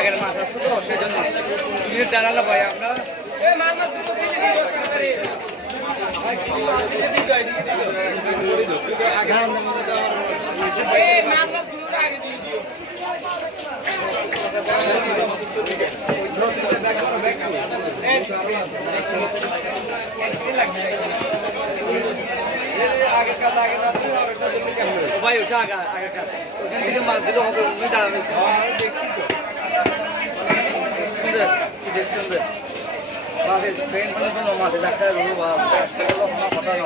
আগের মাছ আসছে তো সেজন্য জানালা ভাই আপনার ভাই ওটা আগের কাজ ওখান থেকে মাছ দিলে হবে দাঁড়ানো সুন্দর সুন্দর মাছের পেন্ট মানে কোনো মাঝে ডাক্তার রুলু বা কথা নয়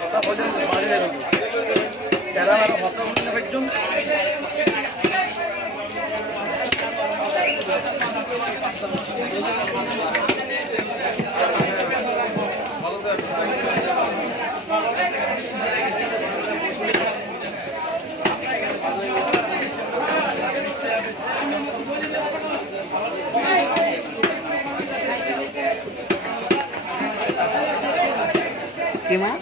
কথা পর্যন্ত মাঝে রুলু যারা হতা একজন ¿Qué más?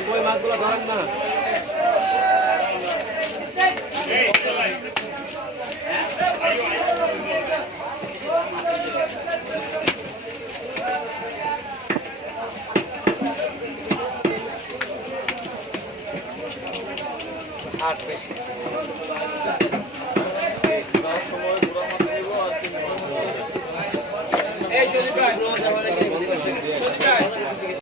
कोई मास गुला धरन ना आठ पैसे এই